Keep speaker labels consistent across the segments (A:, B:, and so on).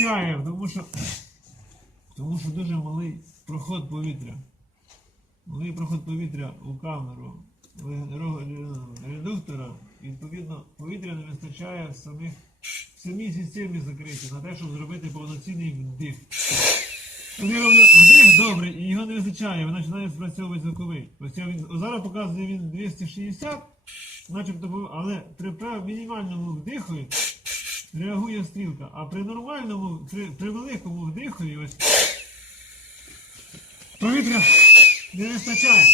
A: вистачає, тому що, тому що дуже малий проход повітря. Малий проход повітря у камеру редуктора, відповідно, повітря не вистачає в самих в самій системі закриті на те, щоб зробити повноцінний вдих. Коли роблю вдих добре, і його не вистачає, він починає спрацьовувати звуковий. Ось він, зараз показує він 260, начебто, але при мінімальному вдиху реагує стрілка, а при нормальному, при, при великому вдихові ось повітря не вистачає.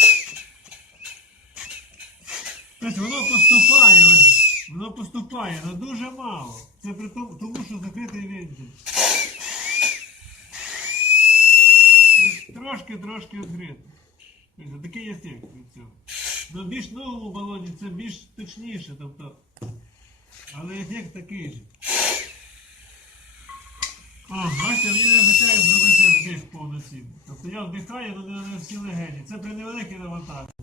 A: Тобто воно поступає, ось, воно поступає, але дуже мало. Це при тому, тому що закритий вентиль. Трошки-трошки відкрито. Тобто такий ефект від цього. На більш новому балоні це більш точніше, тобто. Але ефект такий же. О, бачите, мені не вистачає зробити вдих повноцінно. Тобто я вдихаю, але не всі легені. Це при невеликій навантаженні.